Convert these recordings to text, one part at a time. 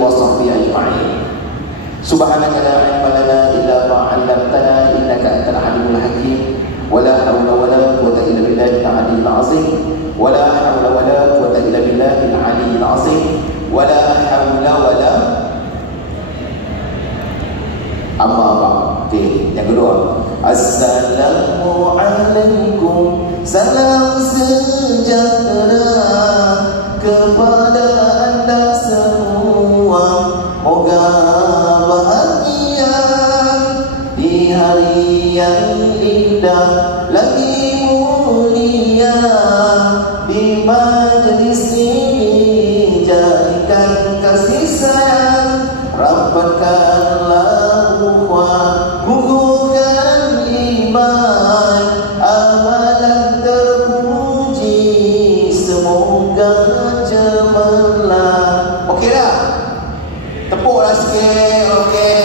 wa sahbihi ajma'in. Subhanaka la ilma lana illa ma 'allamtana innaka antal alimul hakim. Wala haula wala quwwata illa billahil aliyyil azim. Wala haula wala quwwata illa billahil aliyyil azim. Wala haula wala amma ba'd. Okey, yang kedua. Assalamualaikum, salam sejahtera kepada anda semua. Moga bahagia di hari yang indah lagi mulia. Di majlis ini jadikan kasih sayang, rapatkanlah ukhuwah, gugurkan iman, amalan terpuji semoga cemerlang. Okey dah? Tepuklah sikit. Okey,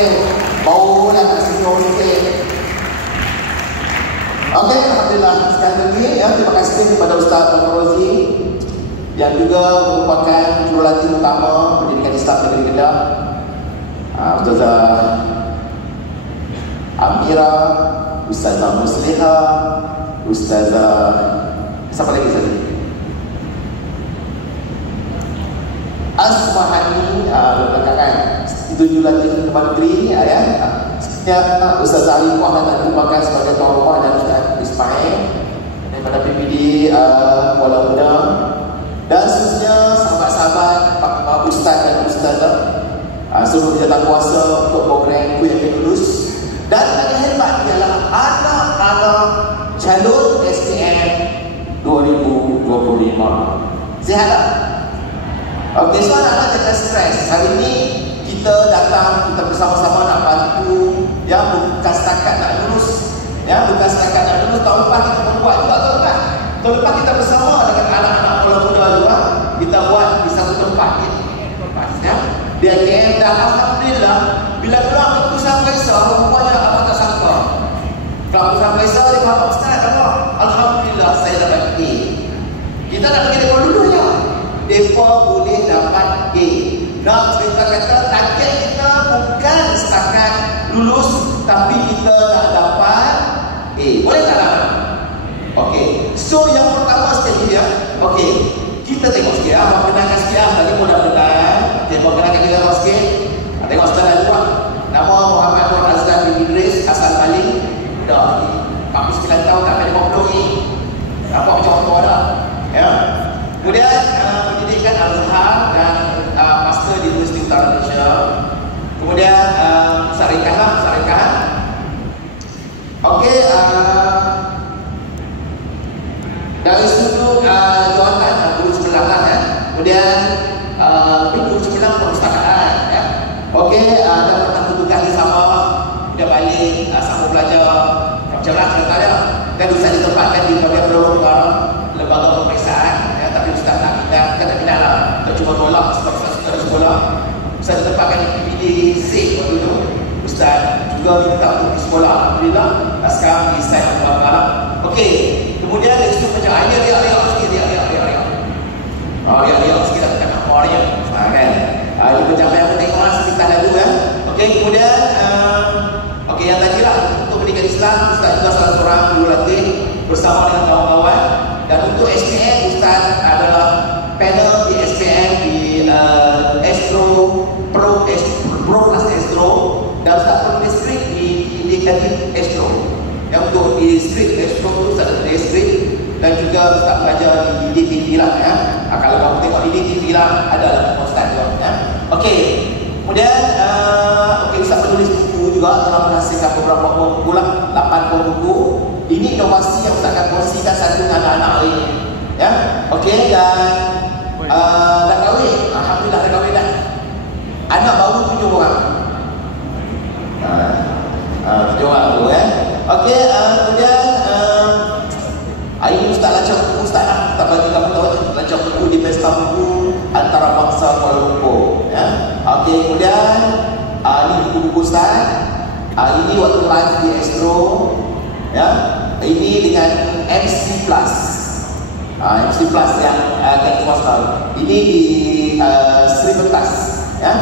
baulah nak senyum sikit. Okey, alhamdulillah. Sekali lagi ya, terima kasih kepada Ustaz Al-Farozi yang juga merupakan jurulatih utama pendidikan Islam negeri Kedah. Ustazah Amira, Ustazah Musliha, Ustazah siapa lagi tadi? Asmahani, belakangan itu jurulatih menteri ya. Sebenarnya Ustazah Ali Muhammad yang merupakan sebagai tuan rumah dan Ustaz Ismail daripada PPD Kuala Muda, dan seterusnya sahabat-sahabat Ustaz dan Ustazah seluruh jawatan untuk program Kuih Yang Lulus. Dan yang hebat ialah anak-anak calon SPM 2025. Sihat tak? Okey, so anak-anak jangan stres. Hari ini kita datang, kita bersama-sama nak bantu yang bukan setakat nak lulus. Ya, bukan setakat nak lulus. Tahun lepas kita membuat juga tahun lepas. Tahun lepas kita bersama dengan anak-anak Kuala Muda juga, kita buat di satu tempat ya. Di AKM, dan alhamdulillah bila keluar keputusan Faisal, rupanya apa tak sangka. Keputusan Faisal dia kata, Ustaz, alhamdulillah saya dapat A. Kita nak pergi dekat dulu ya. Mereka boleh dapat A. Nak cerita kata target kita bukan setakat lulus, tapi kita nak dapat A. Boleh tak lah? Okey. So yang pertama sekali ya. Okey. Kita tengok sikit ya. Perkenalkan sikit ya. Tadi mudah-mudahan. Okey, perkenalkan kita sikit. Tengok Ustaz dah buat. Nama Muhammad Nur Azlan bin Idris, asal Bali. Dah 49 tahun tak ada 50 ni. Nampak macam orang tua dah. Ya. Kemudian pendidikan Al-Azhar dan master di Universiti Utara Malaysia. Kemudian syarikat. Okey, dari sudut jawatan guru sebelah ya. Kemudian guru sebelah perpustakaan ya. Okey, dan pernah bertugas di Sabah, dia balik sama belajar perjalanan sementara dan bisa ditempatkan di bahagian beberapa lembaga pemeriksaan ya. Tapi Ustaz tak pindah lah. Kita cuma tolak sebab Ustaz sudah sekolah. Ustaz ditempatkan di PPD C waktu itu. Ustaz juga minta untuk di sekolah, alhamdulillah. Sekarang di Said Al-Bakar. Okey, kemudian dari situ macam ayah dia sikit dia. Dia sikit tak nak orang dia. Kan? Ini pencapaian yang tengok lah sekitar lalu ya. Okey, kemudian okey, yang tadi lah untuk pendidikan Islam, Ustaz juga salah seorang jurulatih bersama dengan kawan-kawan. Dan untuk SPM, Ustaz adalah panel di SPM di Astro Pro Plus Astro, dan Ustaz Pro Distrik di Indikatif Astro. Yang untuk di distrik Astro itu Ustaz ada distrik, dan juga Ustaz belajar di DTV lah ya. Kalau kamu tengok di DTV lah, ada lah Ustaz juga ya. Okey, kemudian Ustaz menulis buku juga, telah menghasilkan beberapa buku lah, 8 buku. Ini inovasi yang Ustaz akan kongsikan satu dengan anak-anak ini ya. Okey, dan dah kahwin, alhamdulillah dah kahwin dah. Anak baru 7 orang. 7 orang tu ya. Okey, kemudian hari ini Ustaz lancar buku Ustaz lah. Ustaz bagi kamu tahu lancar buku di Pesta Buku Antarabangsa Kuala Lumpur ya. Okey, kemudian ini buku-buku Ustaz. Ini waktu live di Astro ya. Ini dengan MC Plus. MC Plus yang akan swasta. Ini di Sri Pentas ya.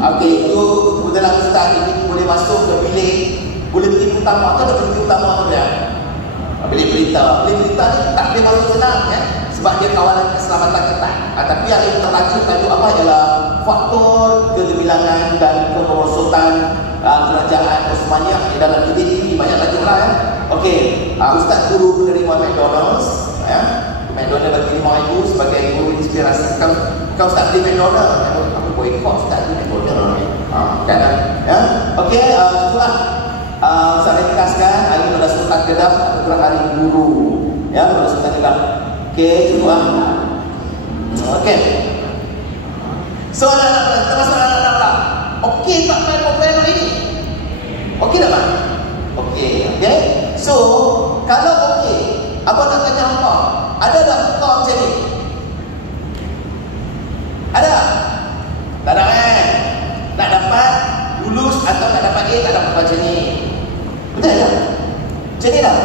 Okey, itu dalam ustaz ini boleh masuk ke bilik buletin utama atau buletin utama tu dia. Bilik berita. Bilik berita ni tak boleh masuk senang ya, sebab dia kawalan keselamatan ketat. Tapi yang lebih terlanjut tadi apa ialah faktor kegemilangan dan kemerosotan kerajaan Osmania di dalam kita ini banyak lagi lah ya. Okey, ustaz guru menerima McDonald's ya. McDonald's bagi 5,000 sebagai guru inspirasi. Kau start di McDonald's, aku boycott start di McDonald's. Jangan ya. Okey, setelah saya ringkaskan hari ini adalah Sultan Kedah atau hari guru ya, pada Sultan Kedah. Okey, cuba. Okey. Soalan apa? Okey tak main program ini? Okey tak Pak? Okey. Okey. So, kalau okey, apa nak tanya apa? Ada tak kau macam ni? Ada? Tak ada kan? Nak dapat lulus atau nak dapat A, tak dapat macam ni. Betul tak? Macam ni lah.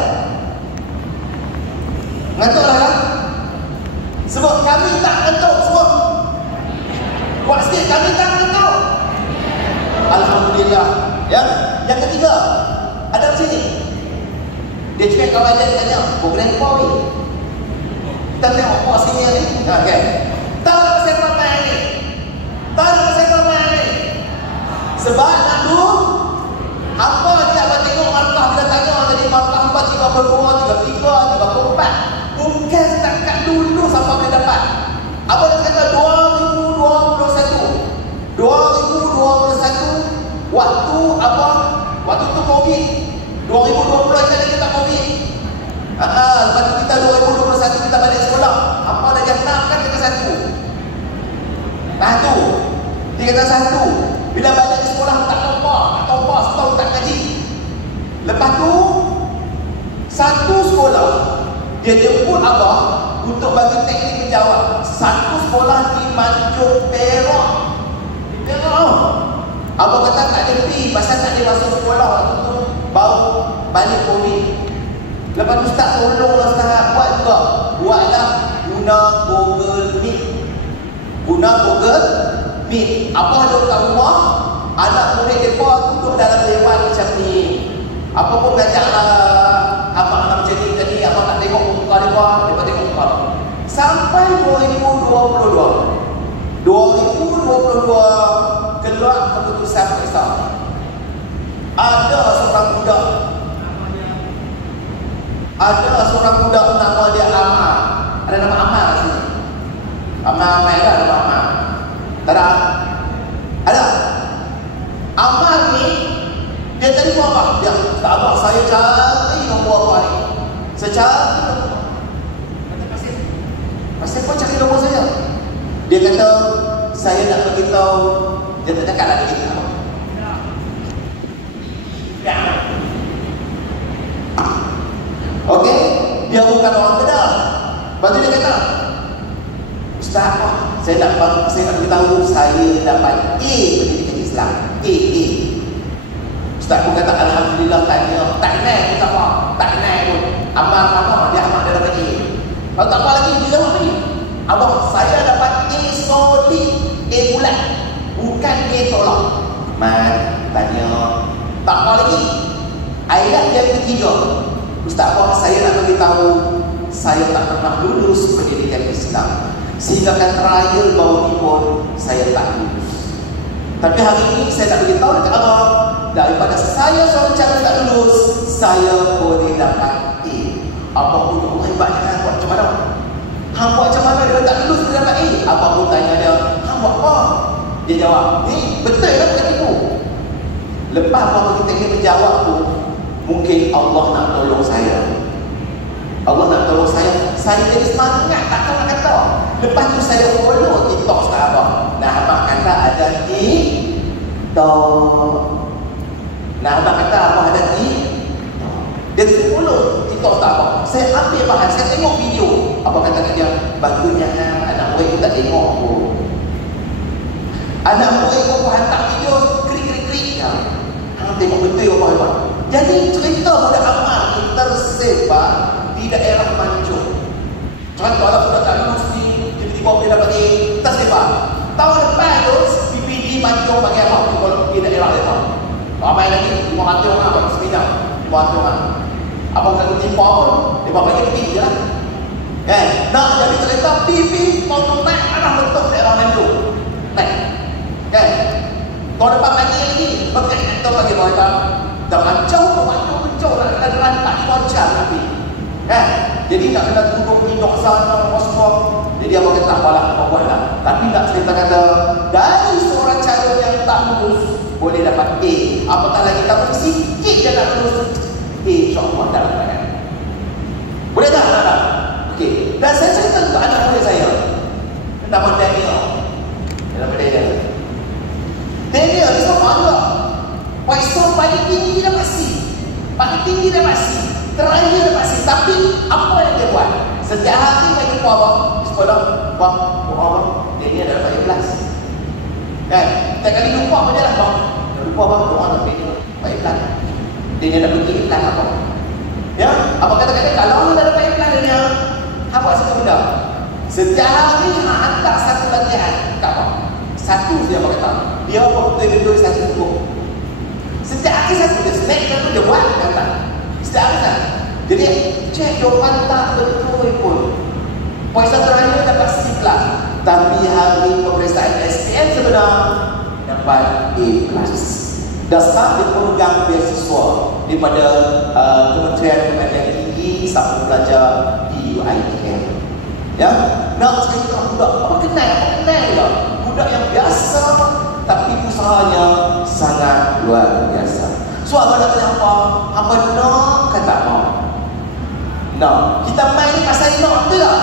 Ngantuk lah kan? Sebab kami tak ngantuk semua. Buat sikit, kami tak ngantuk. Alhamdulillah. Ya. Yang ketiga, ada macam ni. Dia cakap kawan dia tanya, program apa ni? Kita tengok apa sini ni. Okay. Tahu tak pasal apa ni? Tahu tak pasal apa ni? Sebab nak dulu, apa dia akan tengok markah bila tanya tadi markah 4, 32, 33, 34. Bukan setakat dulu sampai boleh dapat. Apa dia kata 2021. 2021 waktu apa? Waktu tu Covid. 2020 kita tak Covid. Lepas tu kita 2021 kita balik sekolah. Apa dah jam 6 kan kita 1. Nah tu. Dia kata 1. Bila balik sekolah tak tompak, setahun tak ngaji. Lepas tu satu sekolah dia jemput abah untuk bagi teknik menjawab. Satu sekolah di Manjung Perak. Abah kata tak ada pergi pasal tak ada masuk sekolah waktu tu baru balik Covid. Lepas tu Ustaz tolonglah Ustaz buat juga. Buatlah guna Google Meet. Guna Google Meet. Abah duduk kat rumah, anak murid mereka duduk dalam dewan macam ni. Apa pun ngajaklah abang nak macam ni tadi, abang nak tengok muka mereka tengok muka. Sampai 2022 keluar keputusan besar. Ada seorang budak nama dia Amal. Ada nama Amal kat sini. Amal ada nama Amal. Tak ada? Ada? Amal ni dia tadi buat apa? Dia tak abang saya cari nombor apa ni. Saya cari nombor. Kata pasal apa cari nombor saya? Dia kata saya nak beritahu. Dia tak cakap lah dia apa. Ya. Okey, dia bukan orang Kedah. Lepas tu dia kata, Ustaz, saya nak beritahu saya dapat A pendidikan Islam. A. Ustaz pun kata alhamdulillah tanya, tak kenal pun tak apa. Tak kenal pun. Amal dia dapat A. Kalau tak apa lagi dia jawab ni. Abang saya dapat A solid, A bulat. Bukan A tolak. Tanya, tak apa lagi. Ayat yang ketiga. Ustaz Abang saya nak beritahu saya tak pernah lulus pendidikan Islam. Sehingga kan trial bawah ni pun saya tak lulus. Tapi hari ini saya nak beritahu dekat Abang, daripada saya seorang calon tak lulus, saya boleh dapat A. Abang pun Allah hebatnya buat macam mana? Hang buat macam mana dia tak lulus dia dapat A? Abang pun tanya dia, hang buat apa? Dia jawab, ni betul kan bukan tipu? Lepas abang kita ingin menjawab tu, mungkin Allah nak tolong saya. Allah nak tolong saya. Saya jadi semangat, tak tahu nak kata. Lepas tu saya follow TikTok Ustaz Abang. Nah, abang kata ada TikTok. Nah, abang kata abang ada TikTok. Dia follow TikTok Ustaz Abang. Saya ambil bahan, saya tengok video. Apa kata kat dia? Bagusnya anak murid tak tengok pun. Anak murid pun hantar video krik-krik-krik. Hang tengok betul apa-apa. Jadi cerita budak amal ini tersebar di daerah Mancung. Contohlah budak tak lulus ni, tiba-tiba boleh dapat A, tersebar. Tahun depan tu, PPD Mancung bagi apa? Di daerah apa? Ramai lagi, 500 orang apa? Sembilan, 500 orang. Apa kata timpa pun, dia bagi pin je lah. Kan? Nak jadi cerita PPD, tahun naik arah bentuk daerah Mancung. Naik. Kan? Tahun depan lagi, berkat kita bagi mereka. Jangan jauh, jauh lah, ada rantak di bocah nanti. Kan? Jadi tak kena duduk minyak sana, Moskva. Jadi apa kata, apalah, apa lah. Tapi nak cerita kata, dari seorang calon yang tak lulus, boleh dapat A. Apatah lagi tak sikit dia nak lulus, A, insyaAllah dalam badan. Boleh tak? Tak? Okey. Dan saya cerita untuk anak murid saya. Nama Daniel. Nama Daniel. Daniel, dia sama bangga. Paisah paling tinggi dah pasti. Paling tinggi dah pasti. Terakhir dah pasti. Tapi apa yang dia buat? Setiap hari saya jumpa abang. Sekolah, bang, abang, dia ni dah dapat ikhlas. Kan? Setiap kali jumpa apa dia lah, bang. Jumpa abang, doa nak pergi dapat ikhlas. Dia ni dah pergi ikhlas abang. Ya? Apa kata-kata, kalau dia dah dapat ikhlas dia, apa satu benda? Setiap hari hantar satu latihan. Tak apa. Satu saja apa kata. Dia betul-betul satu buku. Setiap hari satu dia snack satu dia buat datang. Setiap hari satu. Jadi cek jawapan tak betul pun. Puasa terakhir dapat C kelas. Tapi hari pemeriksaan SPM sebenar dapat A kelas. Dasar dia pemegang beasiswa daripada Kementerian Pendidikan Tinggi sampai belajar di UiTM. Ya, nak cerita budak apa kenal dia. Budak yang biasa tapi usahanya sangat luar biasa. So abang nak tanya apa? Apa nak kata mau? Nak. Kita main ni pasal nak tu lah.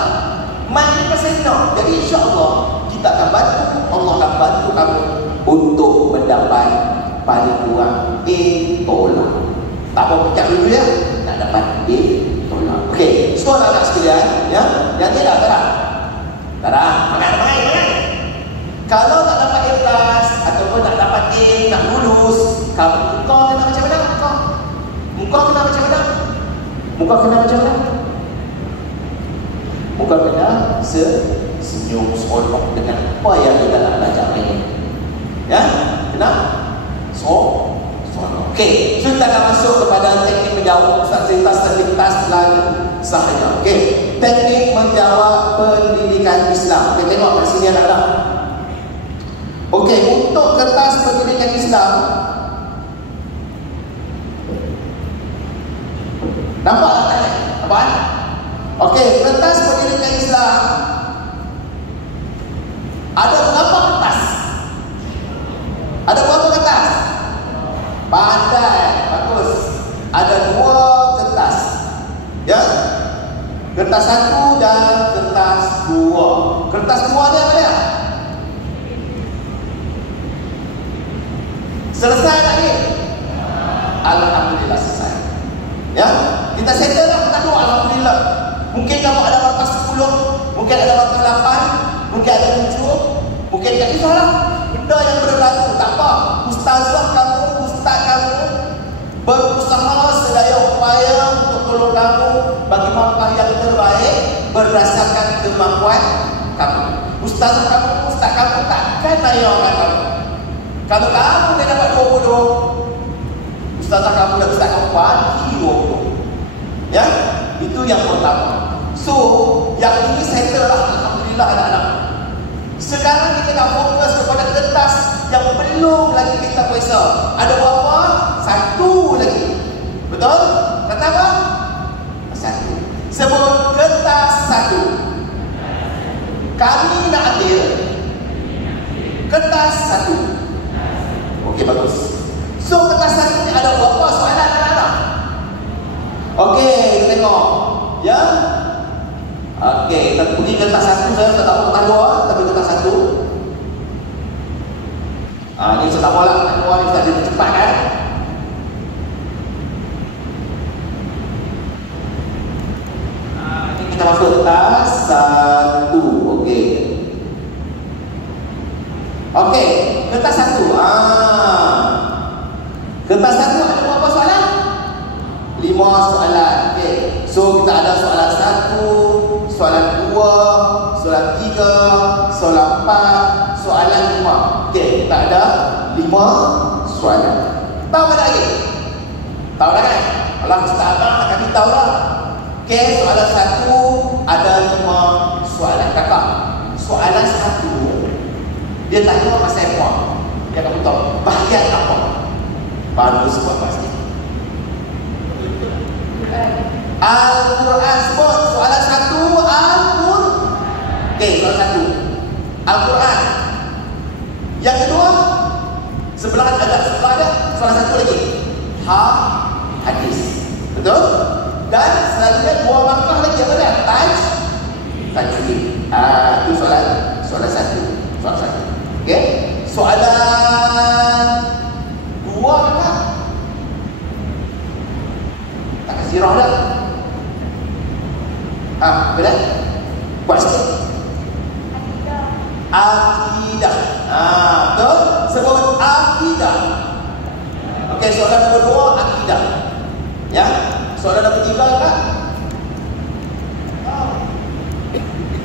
Main ni pasal nak. Jadi insya-Allah kita akan bantu, Allah akan bantu kamu untuk mendapat paling kurang A tolak. Tak apa pecah dulu ya. Nak dapat A tolak. Okey, sekolah anak sekalian ya. Yang ni dah tak? Tak dah. Makan. Kalau tak dapat A plus ataupun tak dapat A, nak lulus, kau kena macam mana? Muka kena macam mana? Muka kena macam mana? Muka kena senyum seronok dengan apa yang kita nak belajar ini. Ya? Kena? Seronok. Okey, so kita akan masuk kepada teknik menjawab lintas lalu sahaja. Okey, teknik menjawab pendidikan Islam. Kita tengok kat sini ada. Okey, untuk kertas pendidikan Islam, nampak tak tanya? Nampak? Okey, kertas pendidikan Islam ada berapa kertas? Ada berapa kertas? Pandai, bagus. Ada 2 kertas. Ya? Kertas 1 dan kertas 2. Kertas 2 ni apa dia? Selesai lagi? Alhamdulillah selesai. Ya, kita settle lah kita doa alhamdulillah. Mungkin kamu ada markah 10, mungkin ada markah 8, mungkin ada 7, mungkin tak kisahlah. Benda yang berlaku tak apa. Ustazah kamu, ustaz kamu berusaha sedaya upaya untuk tolong kamu bagi markah yang terbaik berdasarkan kemampuan kamu. Ustazah kamu, ustaz kamu takkan layakkan kamu. Kalau kamu dah dapat 20, ustazah kamu dah ustaz kamu bagi 20. Ya, itu yang pertama. So, yang ini settle lah, alhamdulillah anak-anak. Sekarang kita nak fokus kepada kertas yang belum lagi kita puasa. Ada berapa? 1 lagi. Betul? Kata apa? 1. Sebut kertas 1. Kami nak ambil kertas 1. Okey, bagus. So, kertas 1 ni ada berapa soalan anak-anak? Okey, kita tengok. Ya? Okey, kita pergi kertas 1. Saya tak tahu kertas 2, tapi kertas 1. Ini saya tak mahu lah. Kertas 2 ni tak ada cepat kan? Kita masuk tas 1. Okey. Okey, kertas 1. Kertas 1 ada berapa soalan? 5 soalan. Okey. So kita ada soalan 1, soalan 2, soalan 3, soalan 4, soalan 5. Okey, kita ada 5 soalan. Tahu tak lagi? Tahu dah kan? Kalau Ustaz Abang nak kami tahu lah. Okey, soalan 1 ada 5 soalan. Kakak, soalan 1 dia tanya pasal apa? Dia kamu tahu bahagian apa? Baru sebut pasti. Al-Quran sebut. Soalan 1 Al-Quran. Okey, soalan 1 Al-Quran. Yang kedua sebelah ada soalan 1 lagi. Hadis. Betul? Dan selanjutnya 2 markah lagi apa dia? Tajwid. Itu soalan 1. Soalan 1. Okey. Soalan 2 kan? Tak kasi roh dah. Boleh? Buat sikit. Akidah. Betul? Sebut akidah. Okey, soalan nombor 2 akidah. Ya. Soalan nombor 3 kan?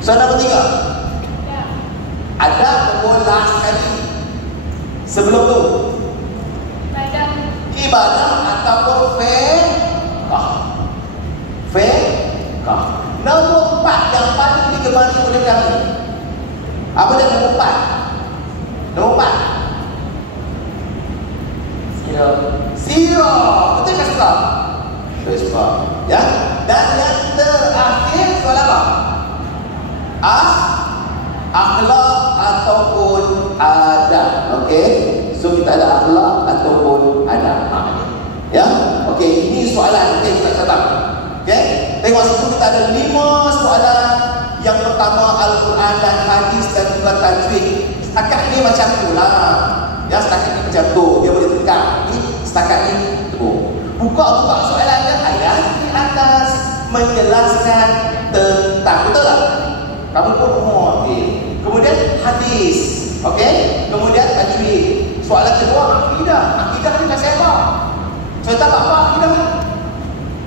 Soalan nombor 3. Ya. Ada bola sekali. Sebelum tu. Ibadah ataupun fiqh. Nombor 4 yang paling digemari oleh kami. Apa dia nombor 4? Nombor 4. Sirah. Betul tak suka? Suka. Ya. Dan yang terakhir soalan apa? Akhlak ataupun adab. Okey. So kita ada akhlak ataupun adab. Ya. Okey, ini soalan. Okey, kita catat. Okey. Tengok situ kita ada 5 soalan. Yang pertama Al-Quran dan hadis dan juga tajwid. Setakat ni macam tu lah. Ya, setakat ni macam tu. Dia boleh tegak. Setakat ni tu. Buka soalan dia ayat di atas menjelaskan tentang, betul tak? Kamu pun okey. Kemudian hadis. Okey? Kemudian tajwid. Soalan kedua akidah. Akidah ni pasal apa? Saya tak apa akidah.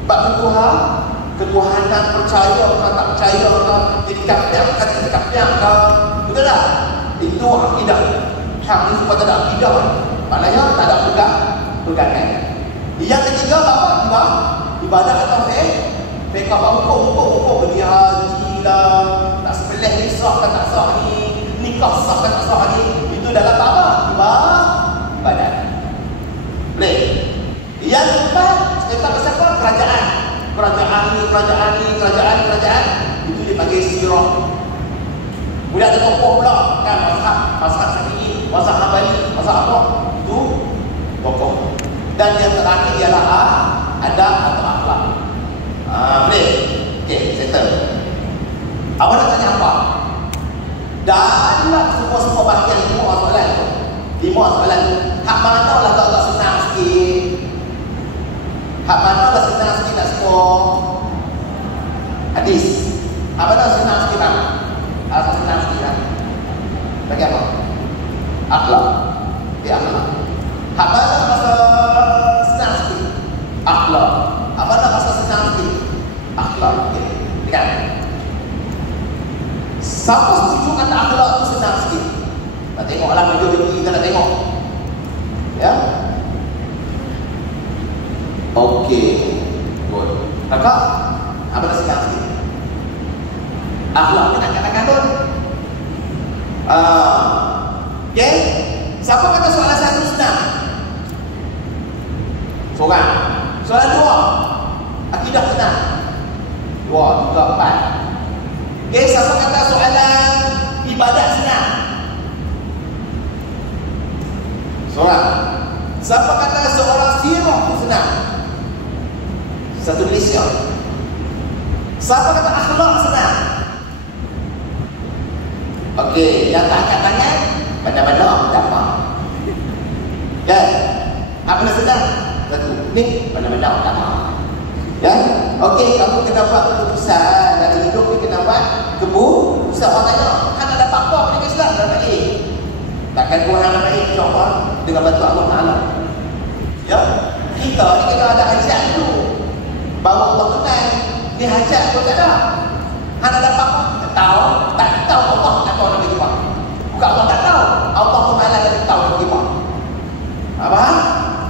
Bab Tuhan, ketuhanan percaya atau tak percaya atau jadi kafir atau tidak kafir atau betul tak? Itu akidah. Hak ni supaya tak ada akidah. Maknanya tak ada pegangan. Yang ketiga apa? Ibadah atau fiqh apa hukum pergi haji lah, nak sembelih ni sah kan tak sah ni, nikah sah kan tak sah ni, itu dalam apa? Ibadah. Boleh. Yang keempat tentang pasal apa? Kerajaan itu dipanggil sirah. Kemudian ada tokoh pula kan, mazhab Syafi'i, mazhab Hambali, mazhab apa? Itu tokoh. Dan yang terakhir ialah adab atau akhlak. Boleh? Okey, settle. Awak nak tanya apa? Dalam semua bahagian 5 soalan tu. 5 soalan tu. Hak mana lah tak senang sikit. Hak mana lah senang sikit nak skor. Hadis. Hak mana senang sikit tak? Asal senang sikit tak? Bagi apa? Akhlak. Akhlak. Hak mana masa senang sikit? Akhlak. Hak mana masa senang sikit? Akhlak. Okey. Dengar. Siapa setuju kata akhlak tu senang sikit? Nak tengoklah majoriti kita nak tengok. Ya. Okey. Good. Kakak, apa nak senang sikit? Akhlak ni nak katakan tu. Okey. Siapa kata soalan 1 senang? Seorang. Soalan 2, akidah senang. 2, 3, 4. Okey, siapa kata soalan ibadat senang? Seorang. Siapa kata soalan sirah tu senang? Satu Malaysia. Siapa kata akhlak senang? Okey, yang tak angkat tangan mana-mana dapat. Kan? Apa nak senang? Satu. Ni mana-mana dapat. Ya? Okey, kamu kena buat keputusan dari hidup Ustaz, orang tanya, hana dapat apa pada Islam? Dapat A. Takkan korang dapat A, insyaAllah, dengan bantu Allah Ta'ala. Ya, kita ni kena ada hajat dulu. Baru Allah kenal, ni hajat pun tak ada. Hana dapat apa? Tak tahu Allah tak tahu nak bagi apa. Bukan Allah tak tahu, Allah Ta'ala tak tahu nak bagi apa. Faham?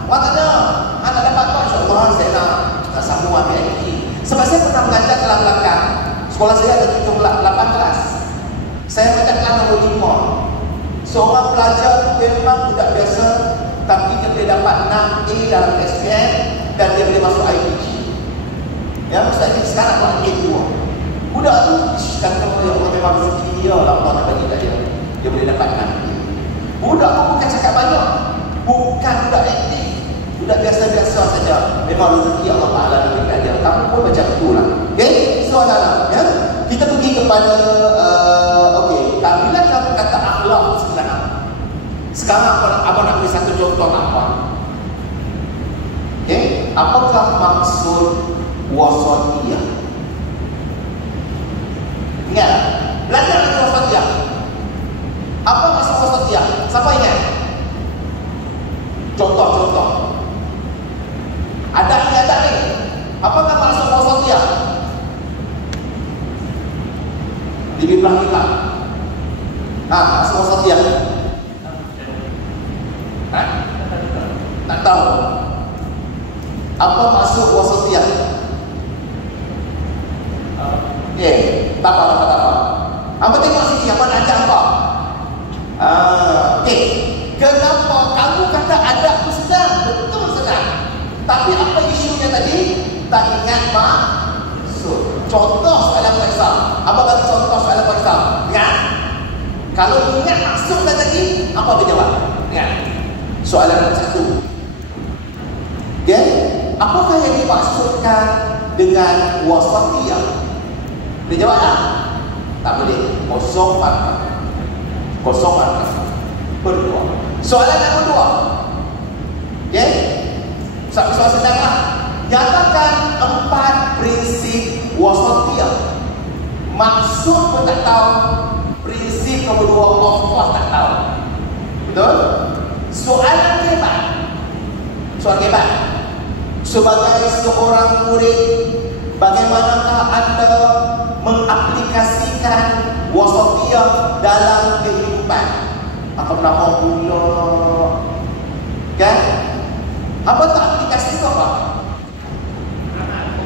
Orang tanya, hana dapat apa? InsyaAllah saya nak sambung ambil lagi. Sebab saya pernah mengajar kelas belakang. Sekolah saya ada 8 kelas. Saya mengajar kelas nombor 5. Seorang pelajar memang tidak biasa, tapi dia boleh dapat 6A dalam SPM dan dia boleh masuk IPG. Ya, Ustaz ni sekarang buat A2. Budak tu, kata Allah memang rezeki dia lah, Allah nak bagi kat dia. Dia boleh dapat 6A. Budak tu bukan cakap banyak, bukan budak aktif, budak biasa-biasa saja. Memang rezeki Allah Ta'ala bagi kat dia. Tapi pun macam itulah. Okay, soalan ya. Kita pergi kepada bila kamu kata akhlak sebenarnya. Sekarang abang nak beri satu contoh apa? Okay, apakah maksud wasatiyah? Ingat, belajar lagi wasatiyah. Apa maksud wasatiyah? Siapa ingat? Contoh. Ada ni. Apakah maksud wasatiyah? Di Biblia kita. Maksud wasatiyah. Tak tahu. Apa maksud wasatiyah? Tak apa. Apa tengok sini, apa nak ajar apa? Kenapa kamu kata adab tu senang? Betul senang. Tapi apa isunya tadi? Tak ingat maksud. Contoh soalan Faisal. Apa bagi contoh soalan Faisal? Ingat? Kalau ingat maksud tadi, apa berjawab? Ingat? Soalan satu. Okay? Apakah yang dimaksudkan dengan wasatiyah? Boleh jawab tak? Tak boleh. Kosong markah. Berdua. Soalan nombor 2. Okay? Soalan sedang lah. Nyatakan 4 prinsip wasatiyah. Maksud pun tak tahu. Prinsip nombor 2 of course tak tahu. Betul? Soalan hebat. Sebagai seorang murid, bagaimanakah anda mengaplikasikan wasatiyah dalam kehidupan? Apa nama pula? Kan? Apa tak aplikasi tu apa?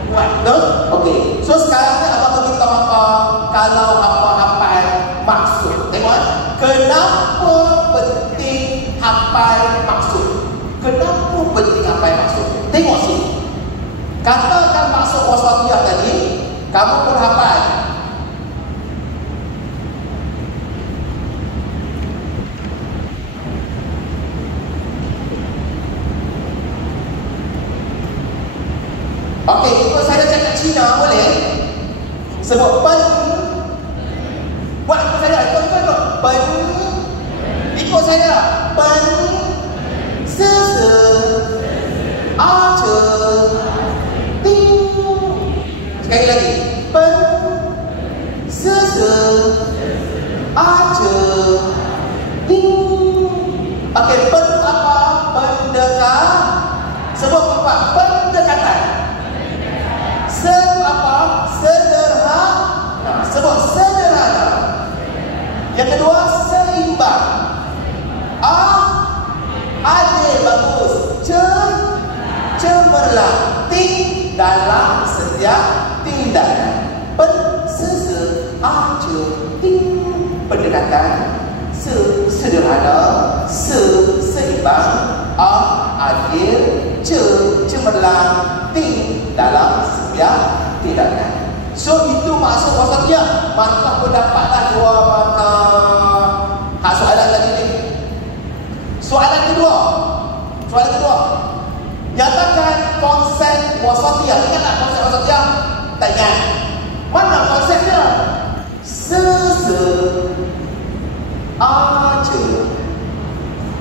Buat, betul? Okey. So sekarang ni abang beritahu apa? Kalau apa hafal maksud. Tengok, kenapa penting hafal maksud? Tengok sini. Katakan maksud wasatiyah tadi, kamu pun hafal. Okey, ikut saya cakap Cina boleh? Sebut pen. Buat ikut saya, ikut. Pen. Ikut saya. Pen. Sekali lagi. Pen. Okey, pen apa? Pendekatan. Sebut apa? Pendekatan. Apa? Sederhana. Sebut sederhana. Yang kedua, seimbang. Adil, bagus. Cemerlang. Dalam setiap tindakan. Pendekatan. Sederhana. Seimbang. Adil. Cemerlang. Dalam setiap tindakan. So itu maksud wasatiyah. Maka pendapatlah 2 maka. Soalan tadi ni. Soalan kedua. Nyatakan konsep wasatiyah. Ingat tak konsep wasatiyah? Tak ingat. Mana konsepnya?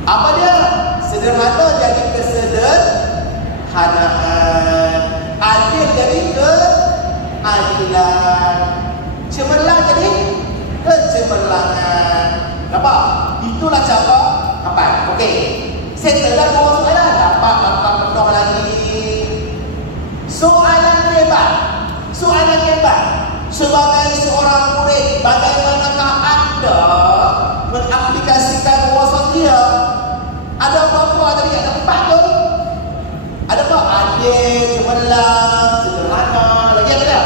Apa dia? Sederhana jadi kesederhanaan. Adil jadi keadilan. Cemerlang jadi Settle dah dua soalan. Dapat makan penuh lagi. Soalan hebat. Soalan hebat. Sebagai seorang murid, bagaimanakah anda mengaplikasikan wasatiyah? Ada berapa tadi? Ada 4 tu? Ada apa? Adil, cemerlang, sederhana. Lagi apa dia?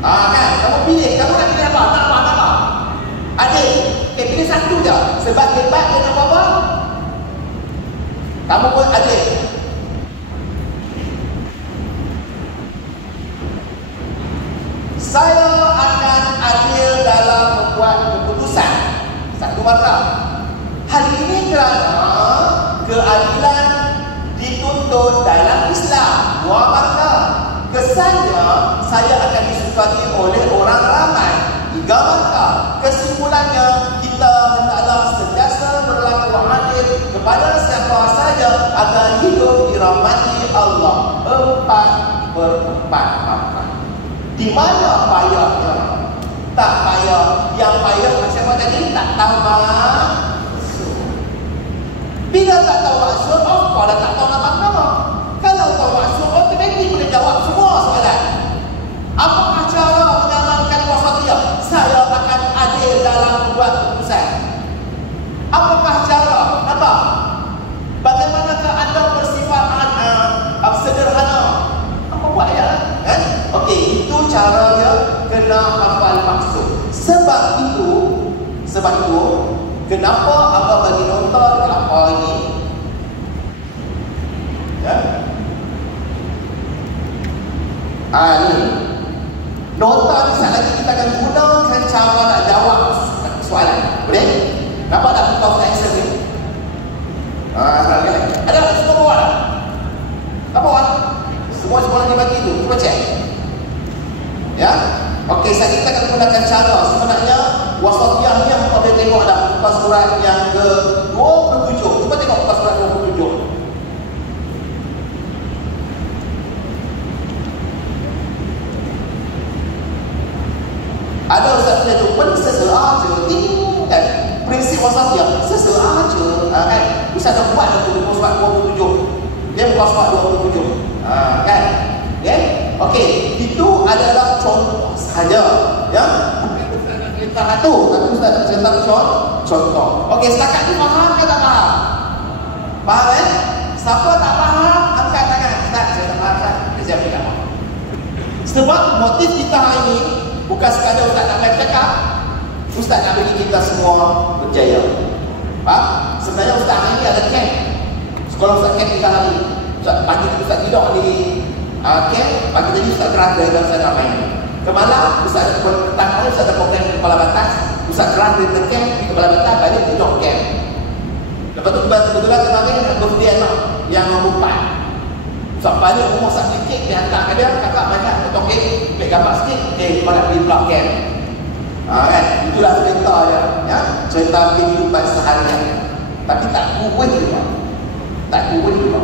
Kan? Kamu pilih. Kamu nak pilih apa? Nak apa? Adil. Pilih satu je. Sebab hebat dia nak apa? Kamu pun adil. Saya akan adil dalam membuat keputusan. Satu markah. Hal ini kerana keadilan dituntut dalam Islam. 2 markah. Kesannya saya akan disukai oleh orang ramai. 3 markah. Kesimpulannya kita hendaklah sentiasa berlaku adil kepada siapa saja agar hidup dirahmati Allah. 4/4 markah. Di mana payahnya? Tak payah. Yang payah macam apa tadi? Tak tahu maksud. Bila tak tahu maksud, dah tak tahu nama. Kalau tahu maksud, otomatik boleh jawab semua soalan. Apakah cara mengamalkan wasatiyah? Saya akan adil dalam membuat keputusan. Apakah cara? Nampak? Bagaimanakah anda bersifat sederhana? Apa buat ya? Okey, itu caranya kena hafal maksud. Sebab itu kenapa abang bagi nota dekat apa ini? Ya. Ni nota ni sekali lagi kita akan gunakan cara nak jawab soalan. Boleh? Nampak tak buka answer ni? Ada semua bawa tak? Tak bawa? Semua sekolah ni bagi tu. Cuba cek. Ya. Okey, saya kita akan gunakan cara sebenarnya wasatiyahnya apa boleh tengok dah muka surat yang ke-27. Cuba tengok muka surat 27. Ada ustaz punya tu pun sesaja kan prinsip wasatiyah sesaja kan ustaz dah buat dalam muka surat 27. Dia muka surat 27. Kan? Ya. Okey, itu adalah contoh saja, ya. Kita tu, tapi ustaz nak cerita contoh. Okey, setakat ni faham ke tak faham? Faham kan? Siapa tak faham, angkat tangan. Ustaz, saya tak faham, Ustaz. Saya siap tak faham. Sebab motif kita hari ini bukan sekadar ustaz nak main cakap, ustaz nak bagi kita semua berjaya. Faham? Sebenarnya ustaz hari ini ada camp. Sekolah ustaz camp 3 hari. Ustaz pagi tu ustaz tidur di camp, pagi tadi ustaz keras dari ustaz ramai. Kemalam ustaz petang ustaz ada program di kepala batas, ustaz keras dari camp di kepala batas balik tidur camp. Lepas tu kebetulan kemarin ada birthday anak yang nombor 4. Ustaz balik rumah ustaz beli kek, dia hantar ke dia, kakak banyak potong kek, ambil gambar sikit, kepala pergi pula camp. Kan? Itulah cerita dia, ya. Cerita kehidupan seharian. Tapi tak kuat juga. Tak kuat juga.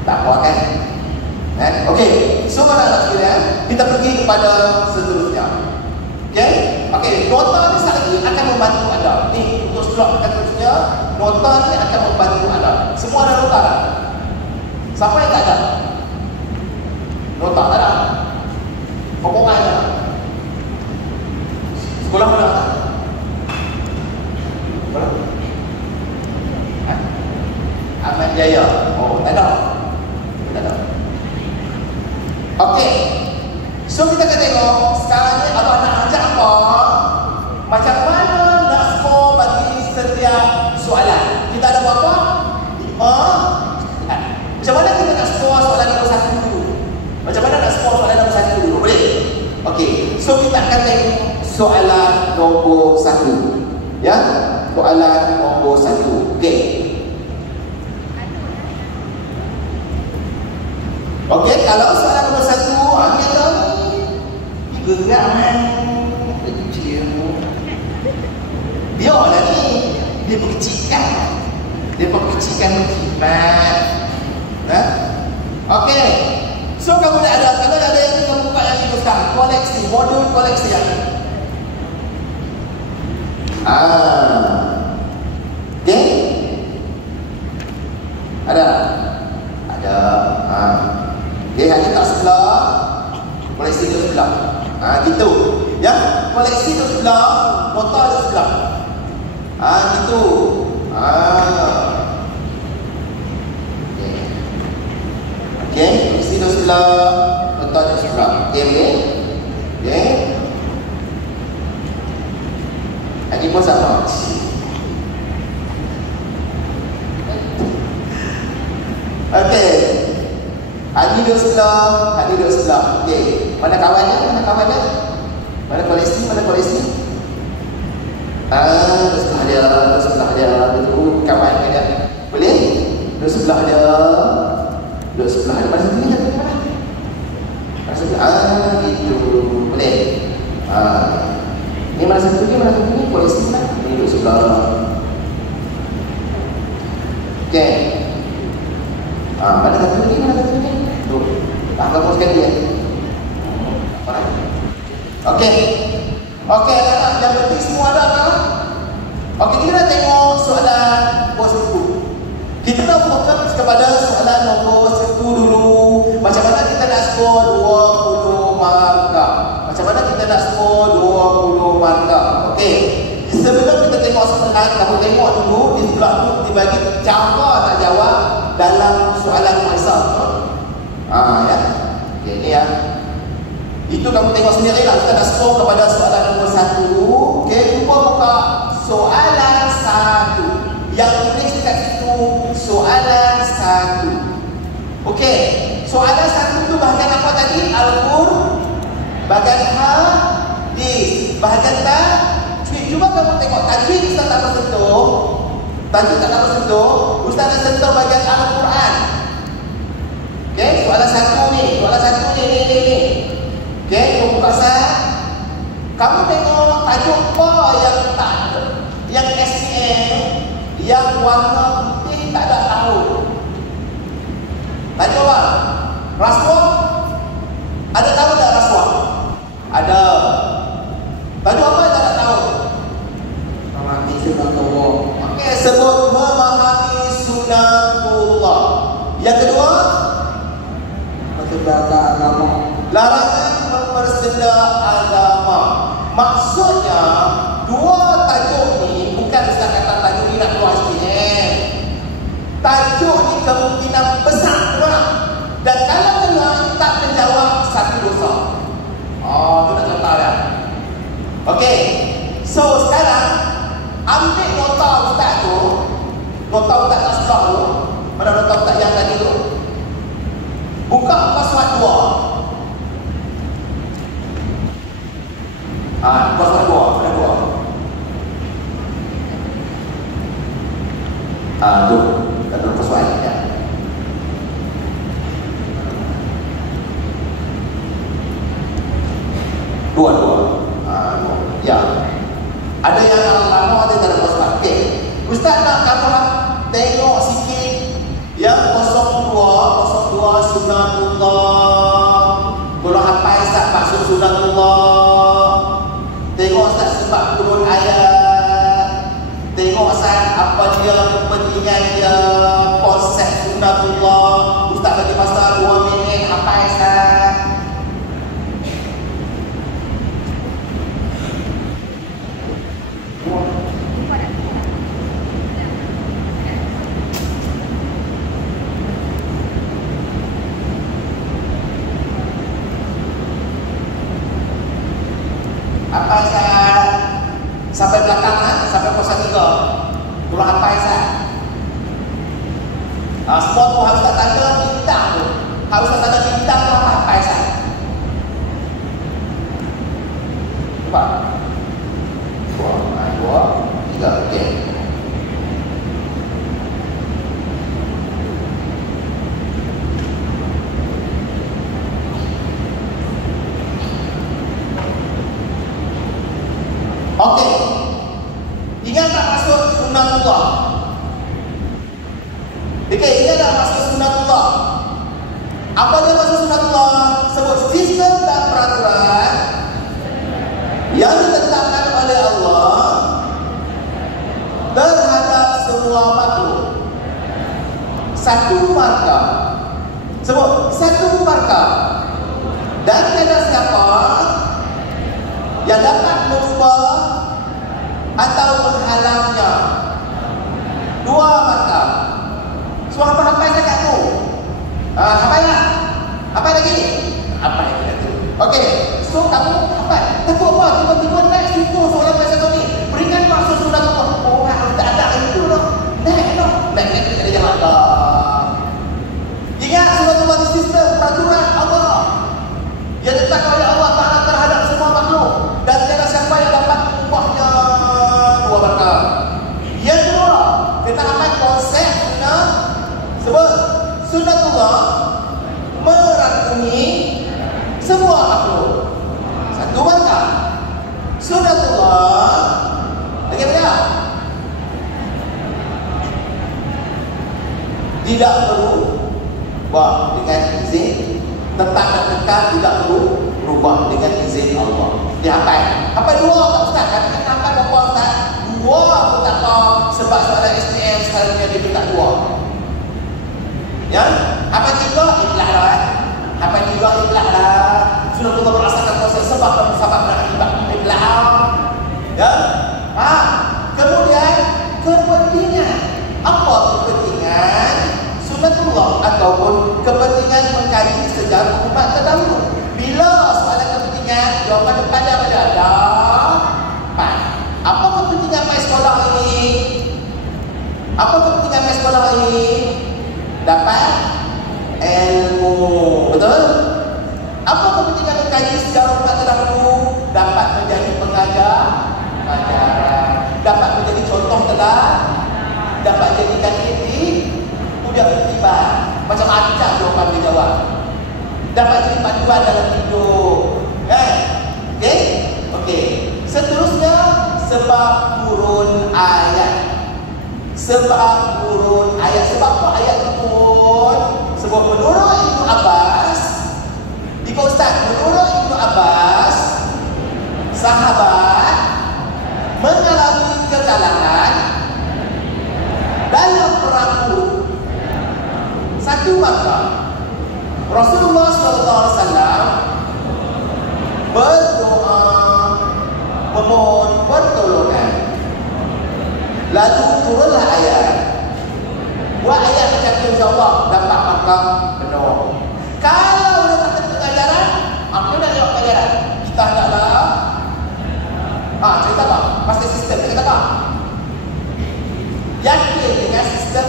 Tak apa kan? Okey, so anak-anak sekalian, kita pergi kepada seterusnya. Okey? Okey, nota ni sekali akan membantu anda. Ni untuk slot seterusnya, nota ni akan membantu anda. Semua ada nota tak? Siapa yang tak ada? Nota tak ada? Pokongan ada? Sekolah mana tak? Sekolah? Ahmad Jaya. Oh, tak ada. Tak ada. Okey. So kita akan tengok sekarang ni abang nak ajak apa? Macam mana nak skor bagi setiap soalan. Kita ada berapa? 5. Macam mana kita nak skor soalan nombor 1 dulu? Macam mana nak skor soalan nombor 1 dulu? Boleh? Okey. So kita akan tengok soalan nombor 1. Ya? Soalan nombor 1. Okey. Okey, kalau soalan nombor 1, ni ada ni gerak kan kecil. Biarlah ni dia berkecilkan. Dia berkecilkan jimat. Okey. So kamu nak ada, kalau ada yang ni kamu buka yang itu sekarang, koleksi, modul koleksi yang ni. Okey. Ada? Ada. Okey, hanya tak sebelah, koleksi duduk sebelah. Gitu. Ya, koleksi duduk sebelah, nota duduk sebelah. Gitu. Okey, koleksi duduk sebelah, nota duduk sebelah. Okey. Ini pun sama. Okey. Hadi duduk sebelah, hadi duduk sebelah. Okey. Mana kawannya? Mana koleksi? Duduk sebelah dia. Itu kawannya dia. Boleh? Duduk sebelah dia. Mana satu ni? Mana satu? Gitu. Boleh? Ini mana satu ni? Koleksi mana? Ini duduk sebelah. Okey. Mana satu ni? Tuh, hapuskan dia. Okey, anak-anak yang penting semua ada kan? Okey, kita nak tengok soalan nombor 1. Kita nak fokus kepada soalan nombor 1 dulu. Macam mana kita nak skor 20 markah? Okey, sebelum kita tengok soalan, kamu tengok dulu di sebelah tu dibagi cara nak jawab dalam soalan maisah. Ya. Okey, ni ya. Itu kamu tengok sendirilah. Kita dah skor kepada soalan nombor 1. Okey, cuba buka soalan 1. Yang tulis dekat situ soalan 1. Okey, soalan 1 tu bahagian apa tadi? Al-Qur'an. Bahagian hadis. Bahagian tajwid. Cuba kamu tengok tajwid Ustaz tak bersentuh. Ustaz nak sentuh bahagian Al-Quran. Okey, soalan 1 ni. Okey, kamu buka sah. Kamu tengok tajuk apa yang tak ada, yang SPM, yang warna putih tak ada tahu. Tajuk apa? Rasuah. Ada tahu tak rasuah? Ada. Tajuk apa yang tak ada tahu? Memahami sunatullah. Okey, sebut memahami sunatullah. Yang kedua, mempersedara agama. Larangan mempersedara agama. Maksudnya, dua tajuk ni bukan Ustaz kata tajuk ni nak keluar SPM. Tajuk ni kemungkinan besar kurang. Dan kalau keluar tak menjawab satu dosa. Tu nak tahu ya. Okey. So sekarang ambil nota Ustaz tu. Nota Ustaz tak sebelah tu. Mana nota Ustaz yang tadi tu? Buka password 2. Password 2. Mana 2? Tu. Dan password ya. Dua. Ya. Ada yang lama, ada yang tak ada password. Okey. Ustaz nak kamu tengok sikit yang 02 sunatullah. Kalau hafal Ustaz maksud sunatullah. Tengok Ustaz sebab turun ayat. Tengok Ustaz apa dia kepentingan dia, konsep sunatullah. Ustaz bagi masa 2 minit hafal Ustaz. Apa Ustaz? Sampai belakang sampai pos 3. Kalau apa Ustaz? Semua tu harus tak tanda bintang tu. Harus tak tanda bintang tu apa Ustaz? Cuba. 2, 3, okey. Okey. Ingat tak maksud sunatullah? Okey, ingat tak maksud sunatullah? Apa dia maksud sunatullah? Sebut sistem dan peraturan yang ditetapkan oleh Allah terhadap semua makhluk. satu markah. Sebut, satu markah. Dan tiada siapa yang dapat merubah atau menghalangnya. Dua markah. So apa-apa cakap tu? Apa lah? Apa lagi? Apa yang kita tu? Okey, so kamu apa? Takut apa? Tiba-tiba naik situ seorang biasa ni. Berikan maksud sudah tu. Oh, tak ada itu loh. Naik loh. Naik kita ada jalan dah. Ingat sudah tu sistem peraturan Allah yang ditetapkan oleh Allah Taala terhadap semua makhluk, dan tiada siapa yang dapat mengubahnya. Dua markah. Yang kedua, kita akan konsep sunnah. Sebut, sunnatullah merangkumi semua makhluk. Satu markah. Sunnatullah lagi apa? Tidak perlu buat dengan izin, tetap dan kekal, tidak perlu berubah dengan izin Allah. Dihafal. Apa dua tak Ustaz? Katakan hafal berapa Ustaz? Dua pun tak tahu, sebab soalan SPM sekarang dia minta dua. Ya? Apa tiga? Ikhlas lah. Apa tiga? Ikhlas lah. Sudah kita merasakan proses sebab dan musabab dan akibat. Ikhlas. Ya? Kemudian kepentingan. Apa kepentingan sunnatullah ataupun kepentingan mengkaji sejarah umat terdahulu? Bila soalan kepentingan, jawapan pada dapat. Apa kepentingan mai sekolah ini? Apa kepentingan mai sekolah ini? Dapat ilmu. Betul? Apa kepentingan mengkaji sejarah umat terdahulu? Dapat menjadi pengajar, dapat menjadi contoh teladan, dapat jadikan diri mudah bertibar. Macam-macam jawapan dia jawab. Dapat jadi panduan dalam hidup. Kan? Okey? Okey. Seterusnya, sebab turun ayat. Sebab turun ayat. Sebab apa ayat itu turun? Sebab menurut Ibnu Abbas, jika Ustaz, menurut Ibnu Abbas, sahabat mengalami kekalahan dalam perang Uhud. Satu markah. Rasulullah SAW berdoa memohon pertolongan. Lalu turunlah ayat. Buat ayat macam tu, insya-Allah dapat markah penuh. Kalau dah tak ada pengajaran, apa nak jawab pengajaran? Kita hendaklah cerita apa? Pasti sistem kita apa? Yakin dengan sistem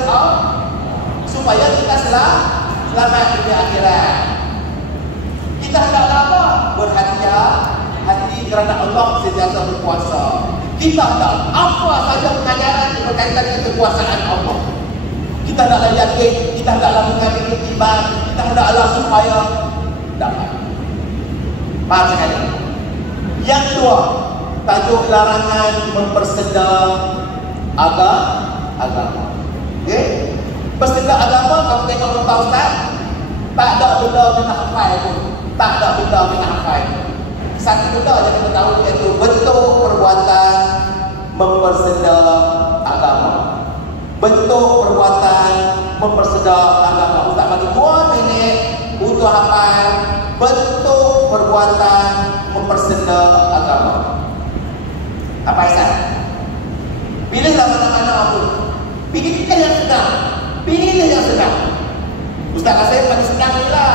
supaya kita selamat dunia akhirat. Kita hendaklah apa? Berhati-hati kerana Allah sentiasa berkuasa. Kita hendak apa saja pengajaran yang berkaitan dengan kekuasaan Allah. Kita hendaklah yakin, kita hendaklah mengambil iman, kita hendaklah supaya dapat. Faham sekali? Yang kedua, tajuk larangan mempersedar agama. Okey? Persedar agama, kamu tengok rumah Ustaz, tak ada benda kena hafal pun. Tak ada benda kena hafal. Satu benda yang kita tahu, iaitu bentuk perbuatan mempersedar agama. Bentuk perbuatan mempersedar agama. Ustaz bagi 2 minit untuk hafal bentuk perbuatan mempersedar agama. Apa Ustaz? Pilihlah mana-mana pun. Pilihkan yang senang. Pilih yang senang. Ustaz rasa yang paling senang ni lah,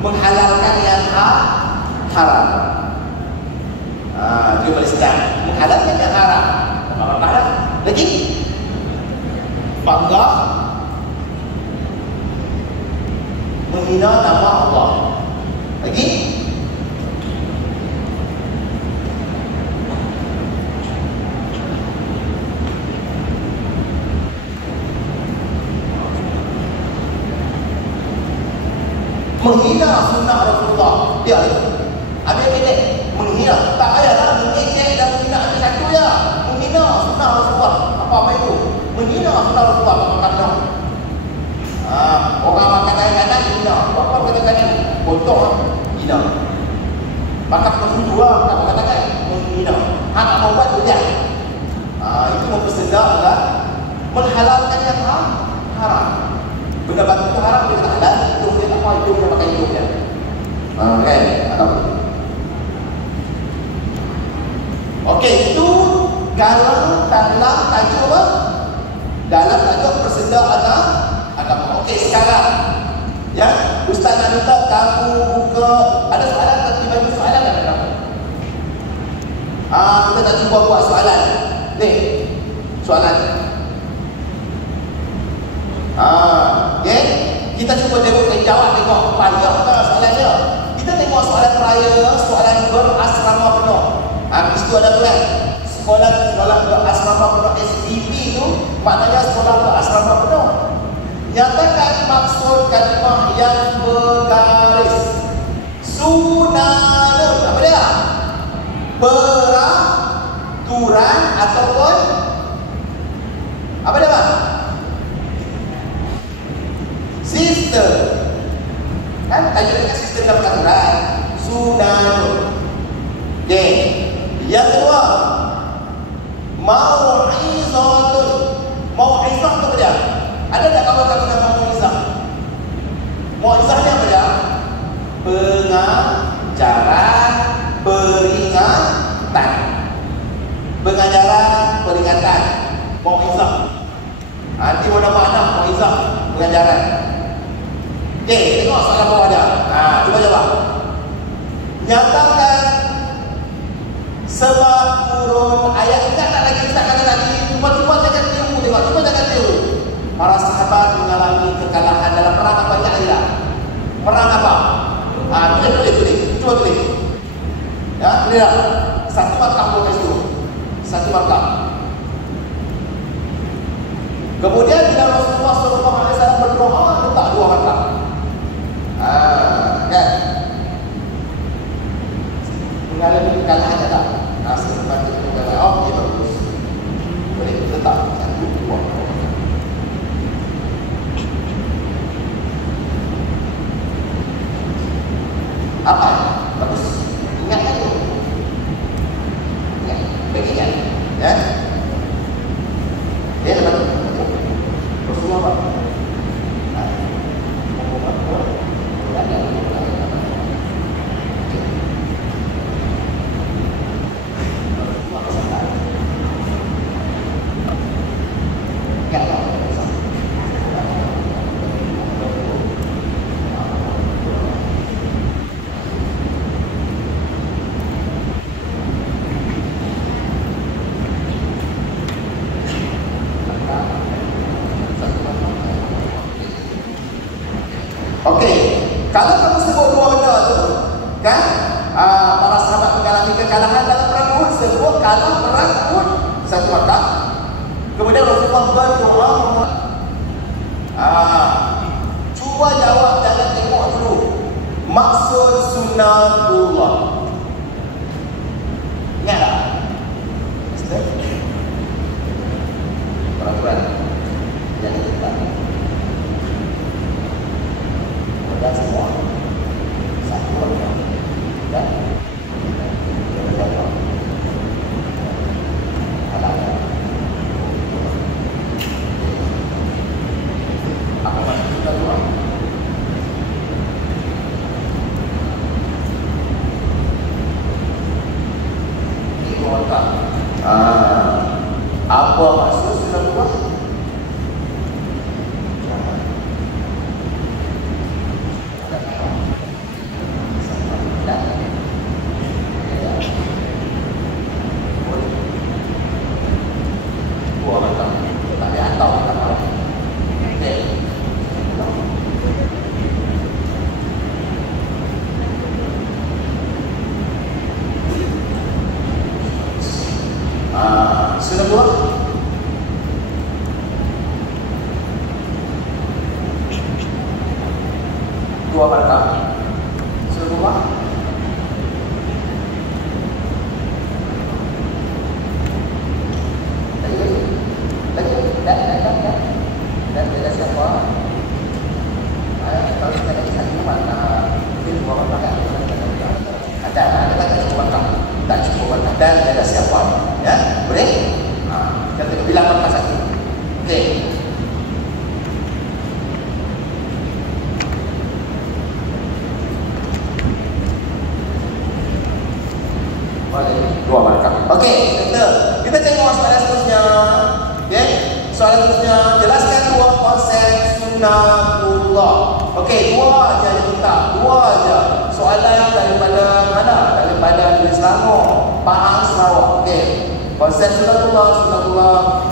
menghalalkan yang haram. Dia paling senang. Menghalalkan yang haram. Apa-apa lah. Lagi? Bangga menghina nama Allah. Lagi? menghina sunnah Rasulullah. Dia habis pendek menghina. Tak payahlah mengejek dan menghina hanya satu ya. Menghina sunnah Rasulullah. Apa itu? Menghina sunnah Rasulullah. Makan orang makan kanan hina. Apa makan kanan? Potong hina. Makan penuh lah. Tak katakan menghina. Hak nak membuat tu je. Itu mempersedar adalah menghalalkan yang haram. Benda batu itu haram, dia kata halal, hidung dia tak mau, hidung dia pakai hidung dia. Kan? Atau okey, itu kalau dalam tajuk apa? Dalam tajuk persendaan agama. Okey, sekarang ya, Ustaz nak minta kamu buka. Ada soalan tak? Bagi soalan ada kamu? Kita nak cuba buat soalan. Ni, soalan. Okay? Kita cuba jawab tengok banyak tak soalan dia. Kita tengok soalan raya, soalan berasrama penuh. Itu ada tulis sekolah berasrama penuh SDP tu maknanya sekolah berasrama penuh. Nyatakan maksud kalimah yang bergaris. Sunanun, apa dia? Peraturan ataupun apa dia, Bang? Sistem. Kan tajuknya sistem dan peraturan. Sunanun. Okey. Yang kedua, mau'izatun. Mau'izah tu apa dia? Ada tak kawan-kawan nama mau'izah? Mau'izah ni apa dia? Pengajaran peringatan. Pengajaran peringatan. Mau'izah. Nanti mana makna mau'izah? Pengajaran. Okey, tengok soalan bawah dia. Cuba jawab. Nyatakan sebab turun ayat. Ingat tak lagi Ustaz kata tadi, cuba jangan tiru, tengok, cuba jangan tiru. Para sahabat mengalami kekalahan dalam perang apa ya? Perang apa? Tulis. Cuba tulis. Ya, lihat. Satu markah tulis dulu. Satu markah. Kemudian bila Rasulullah SAW berdoa, letak dua markah. Kan? Mengalami kekalahan tak? Selepas itu kekalahan. Okey, bagus. Boleh letak satu dua. Apa? Bagus. Ingatkan tu. Ingat. Bagi ingat. Ya. Dia lepas tu. Rasulullah apa? Okey, kalau kamu sebut dua benda tu, kan? Para sahabat mengalami kekalahan dalam perang Uhud, sebut kalah perang Uhud, satu markah. Kemudian Rasulullah berdoa. Cuba jawab, jangan tengok dulu. Maksud sunnatullah. Ingat tak? Peraturan yang ditetapkan. Dan semua satu orang dan apa maksud kita dua? Ini orang. Apa maksud kita dua? Sudah keluar? Dua markah. Sudah keluar? Dan beda siapa? Kalau kita lagi satu mana? Mungkin dua markah. Ada satu markah. Tak cukup markah. Dan beda siapa? Ya, boleh? Kita tengok bilang markah satu. Okey. Ridwan Kamil. Okey, kita tengok soalan seterusnya. Okey, soalan seterusnya, jelaskan dua konsep sunnatullah. Okey, dua aja yang kita, dua aja. Soalan daripada mana? Daripada Negeri Selangor, Pahang, Sarawak. Okey, konsep sunnatullah.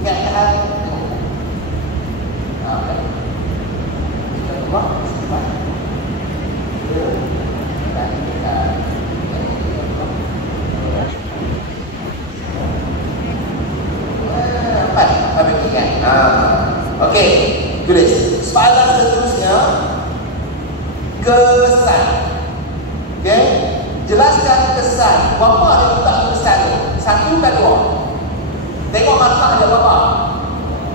Ingat kan? Okey, tulis. Soalan seterusnya, kesan. Okey, jelaskan kesan. Berapa ada letak kesan tu? Satu ke dua? Tengok markah ada berapa?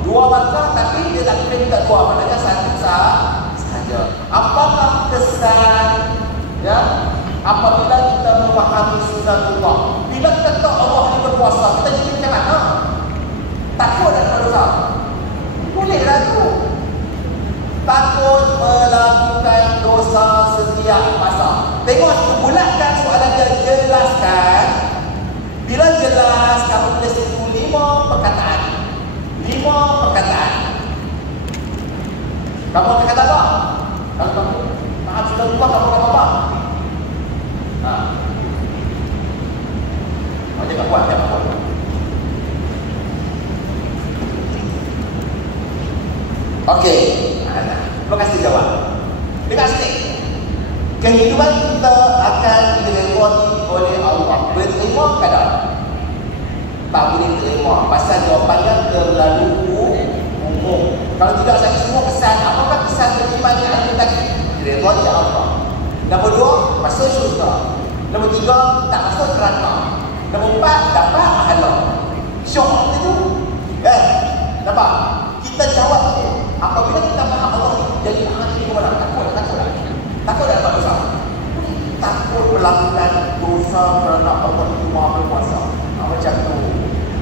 Dua markah, tapi dia tak kena tak dua. Maknanya satu sahaja. Apakah kesan? Ya, apabila kita memahami sunnatullah. Bila kita tahu Allah ini berkuasa, kita jadi macam mana? Takut dan dosa. Bolehlah tu. Takut melakukan dosa setiap masa. Tengok tu, bulatkan soalan dia, jelaskan. Bila jelas, kamu tulis itu 5 perkataan. 5 perkataan. Kamu akan kata apa? Kalau kamu maaf sudah lupa, kamu kata apa? Jangan buat, jangan buat. Okey, terima kasih jawab. Dengar sini. Kehidupan kita akan direwati oleh Allah. Berterima kadang tak boleh terima. Pasal jawapannya terlalu umum. Kalau tidak saya semua kesan. Apakah kesan beriman yang ada tadi? Direwati Allah. Nombor 2, masuk syurga. Nombor 3, tak masuk neraka. Nombor 4, dapat pahala. Syok itu. Nampak? Kita jawab tu. Apabila kita faham Allah jadi faham ini kepada takut dah dapat dosa. Takut melakukan dosa kerana Allah itu Maha berkuasa. Macam tu.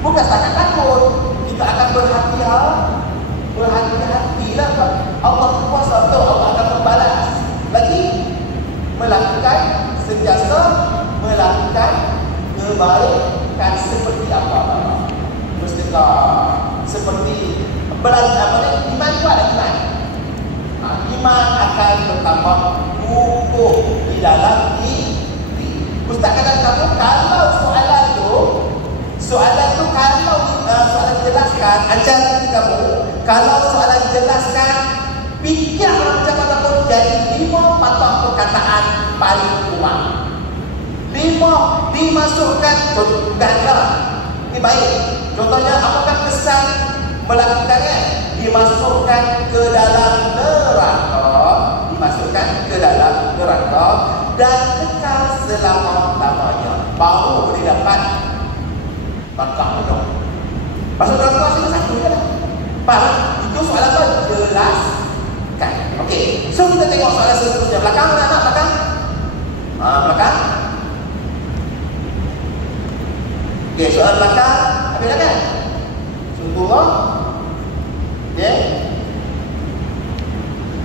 Bukan setakat takut, kita akan berhati-hatilah. Allah berkuasa, betul, Allah akan membalas. Lagi melakukan sentiasa melakukan kebaikan seperti apa? Mestilah seperti iman itu ada iman. Iman akan bertambah kukuh di dalam diri. Ustaz kata kamu, kalau soalan tu kalau soalan jelaskan, ajar kamu, kalau soalan jelaskan, fikir macam mana pun jadi 5 patah perkataan paling kurang. 5 dimasukkan contohnya. Ini baik. Contohnya, apakah kesan melakukannya? Dimasukkan ke dalam neraka dan kekal selama-lamanya. Baru boleh dapat bakal penuh. Masuk neraka satu je lah. Faham? Itu soalan apa? Jelaskan. Okey. So kita tengok soalan seterusnya. Belakang mana? Belakang? Belakang. Okey, soalan belakang. Habis dah kan? Sungguh. Okey.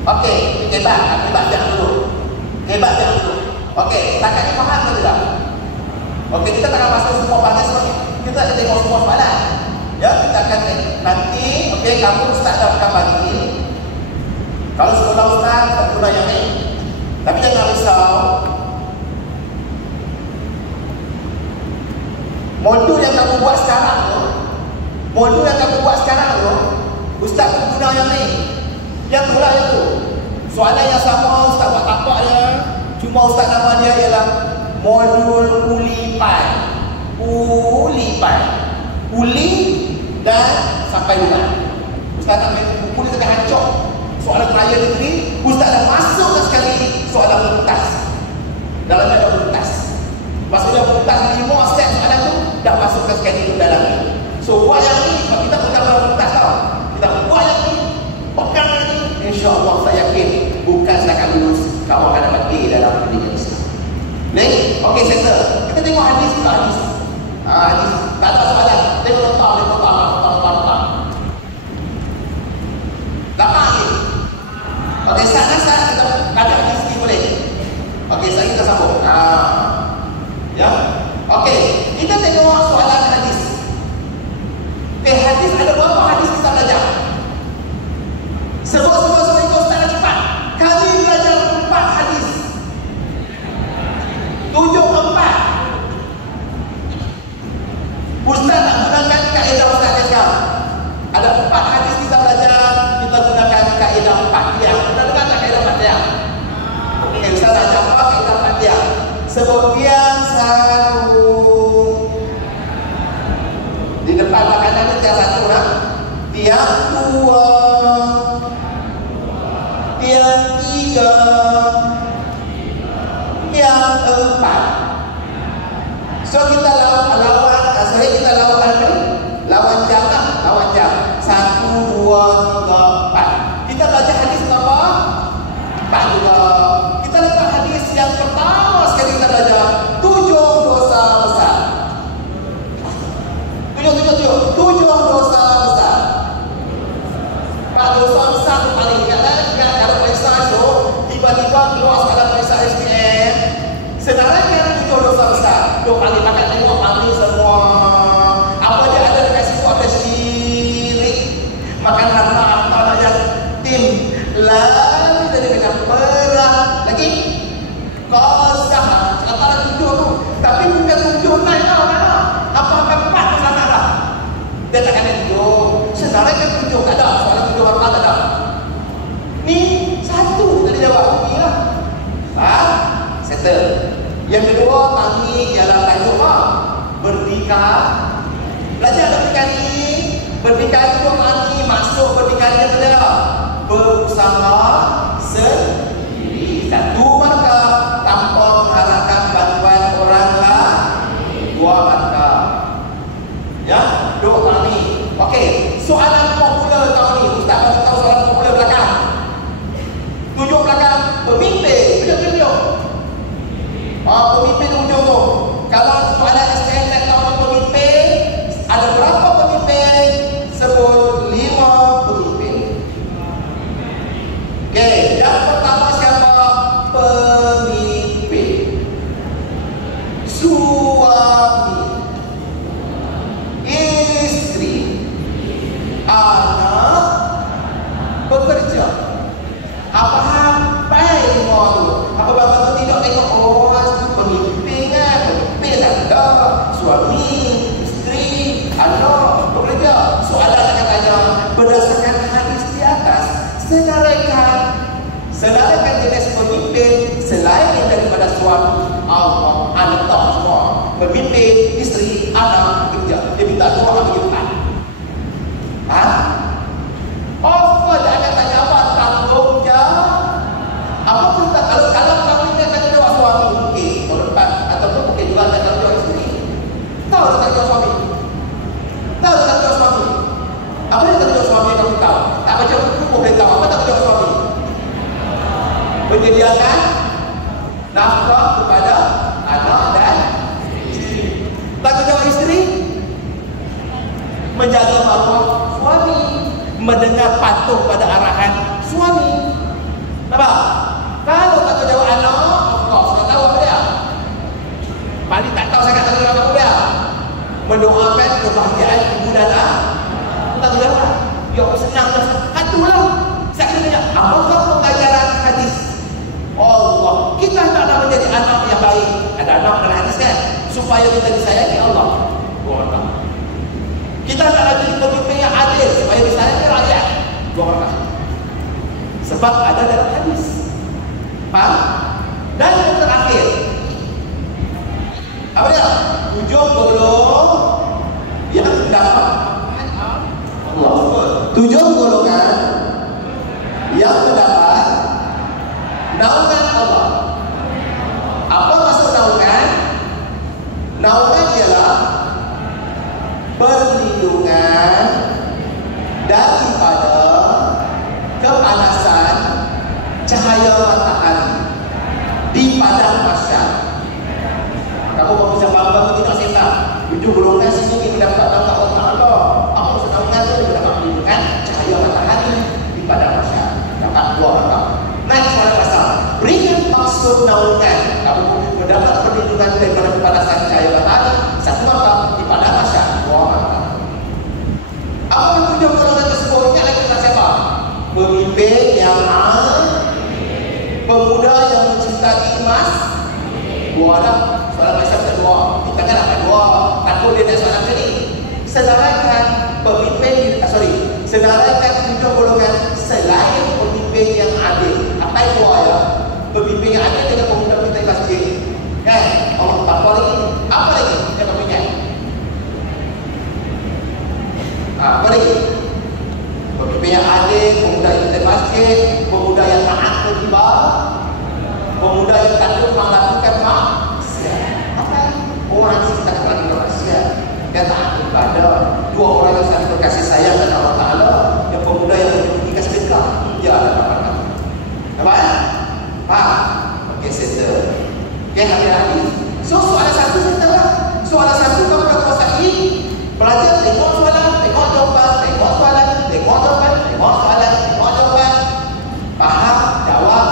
Okey, hebat jangan dulu. Okey, setakat ni faham ke tidak? Okey, kita tak akan masuk semua bahagian semua. Kita akan tengok semua soalan. Ya, kita akan nanti, okey, kamu ustaz dah akan bagi. Kalau sekolah ustaz, tak guna yang ni. Tapi jangan risau. Modul yang kamu buat sekarang tu, ustaz tak guna yang ni. Yang tu lah yang tu. Soalan yang sama ustaz buat tapak dia. Cuma ustaz nama dia ialah modul ulipan. Uli dan sampai rumah. Ustaz tak main buku ni tengah hancur. Soalan raya negeri, ustaz dah masukkan sekali soalan buntas. Dalamnya ada buntas. Maksudnya buntas 5 set soalan tu dah masukkan sekali itu dalam ni. So buat yang ni, kita bukan buntas tau. Kita buat yang ni, pegang yang ni. InsyaAllah saya yakin bukan setakat lulus, kamu akan dapat A dalam pendidikan Islam. Baik? Okey, settle. Kita tengok hadis ke hadis. Hadis. Tak ada soalan. Tengok letak. Dapat ni. Okey, saat kita ada hadis ni boleh. Okey, saya kita sambung. Ya. Okey, kita Ustaz nak gunakan kaedah Ustaz sekarang. Ada 4 hadis kita belajar, kita gunakan kaedah 4 tiang. Kita dengar tak kaedah 4 tiang? Okey, Ustaz nak ajar apa kaedah 4 tiang? Sebut tiang satu. Di depan makanan itu tiang satu lah. Tiang dua, tiang tiga, tiang empat. So kita lawan jam lah, lawan jam. 1, 2, 3, 4. Kita baca hadis berapa? 4 juga. Kita letak hadis yang pertama sekali kita belajar, 7 dosa besar. 7 dosa besar. 4 dosa besar tu paling ingat lah. Ingat kalau periksa tu tiba-tiba keluar soalan periksa SPM, sebenarnya 7 dosa besar. Duk kali makan tengok paling semua. Apa dia ada dekat situ? Ada syirik. Makan harta aja tim. Lalu dari dengan berat lagi. Kau dah antara 7 tu. Tapi bukan 7 naik tau kan? Apa 4 tu sana dah. Dia tak ada 7. Sebenarnya kan 7 tak ada. Soalan 7 harta tak ada. Ni 1 tadi jawab. Ni lah. Settle. Yang kedua, kami ialah tajuk apa? Berdikah. Belajar berdikah ni. Berdikah itu kami masuk berdikahnya tu dia. Berusaha sendiri. 1 markah tanpa mengharapkan bantuan orang lah. 2 markah. Ya, 2 kali. Okey, soalan popular tahun ni. Ustaz bagi tahu soalan popular belakang. 7 belakang pemimpin. Tunjuk. Pemimpin ujung tu. Kalau soalan SPM nak tahu pemimpin, ada berapa pemimpin? Sebut 5 pemimpin. Okey, yang pertama siapa? Pemimpin. Suami, isteri, anak, bekerja. Apa sampai semua tu? Apa bapa tu tidak tengok pemimpin kan? Pemimpin ada suami, isteri, anak, bekerja. Soalan akan tanya berdasarkan hadis di atas. Senaraikan jenis pemimpin selain daripada suami, Allah, anak semua. Pemimpin, isteri, anak, bekerja. Dia minta 2 ambil 4. Apa dia akan tanya apa? Tanggungjawab. Apa pun tak, kalau kamu ini akan jawab suami mungkin tahun depan, ataupun mungkin juga akan jawab isteri. Tahu dia tak jawab suami? Tahu dia tak jawab suami? Apa dia tak jawab suami kamu tahu? Tak baca buku boleh tahu. Apa tak jawab suami? Menyediakan nafkah kepada anak dan isteri. Tak jawab isteri? Menjaga maruah suami, mendengar patuh pada arahan suami. Nampak? Kalau tak jawab anak, of course, tak tahu apa dia. Paling tak tahu sangat tak tahu apa dia. Mendoakan kebahagiaan ibu dan anak. Tak jawab. Ya senang dah. Itulah. Saya kena tanya, apakah pengajaran hadis? Allah. Kita taklah menjadi anak yang baik. Ada anak dalam hadis kan? Supaya kita disayangi Allah. Kita taklah jadi pemimpin yang adil supaya disayangi rakyat. 2 orang. Sebab ada dalam hadis. Faham? Dan yang terakhir, apa dia? 7 golongan yang dapat Allah. 7 golongan yang mendapat naungan Allah. Apa maksud naungan? Naungan ialah perlindungan daripada kepanasan cahaya matahari di padang mahsyar. Kamu mau bisa bangga tidak senang? 7 golongan sini mendapat naungan Allah Taala. Apa maksud naungan itu? Mendapat perlindungan cahaya matahari di padang mahsyar. Dapat 2 orang. Naik soalan pasal. Berikan maksud naungan. Kamu mendapat perlindungan daripada kepanasan cahaya matahari. 1 orang di padang mahsyar. 2 orang. Apa yang 7 golongan tersebut? Ingat lagi tentang siapa? Pemimpin yang pemuda yang mencintai emas. 2 dah. Soalan macam kedua. Kita kan dapat 2. Takut dia nak soalan macam ni. Apa lagi? Pemimpin yang adil, pemuda yang di masjid, pemuda yang taat kewajiban, pemuda yang takut melakukan maksiat. Apa? Orang yang tak melakukan maksiat, yang taat ibadah. Dua orang yang saling berkasih sayang kepada Allah Taala, yang pemuda yang memiliki sedekah, dia ada dapat. Nampak? Okey, settle. Okey, hati-hati. So soalan satu settle lah. Soalan satu kamu dah kuasai. Pelajar tengok soalan, tengok jawapan, tengok soalan, tengok jawapan, tengok soalan, tengok jawapan. Faham, jawab,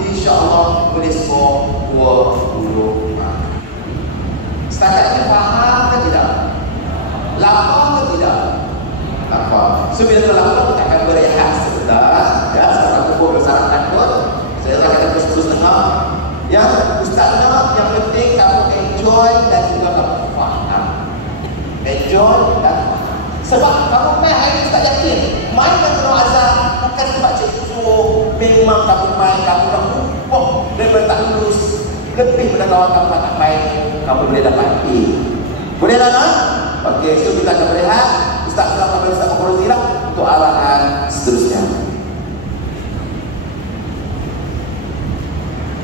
insya-Allah boleh skor 20 mark. Setakat ini faham ke tidak? Lapar ke tidak? Lapar. So bila terlapar kita akan berehat sebentar. Ya, sekarang kubur bersarang takut. Saya akan terus dengar. Ya, Ustaz nak yang penting kamu enjoy dan juga kamu faham. Enjoy dan faham. Sebab kamu main hari ini tak yakin. Main dan penuh azab bukan sebab cikgu suruh. Memang kamu main, kamu dah lupa dan tak lulus. Lebih pada kawan kamu tak main, kamu boleh dapat A. Boleh lah nak? Okey, so kita akan berehat. Ustaz nak Ustaz Mukhorzi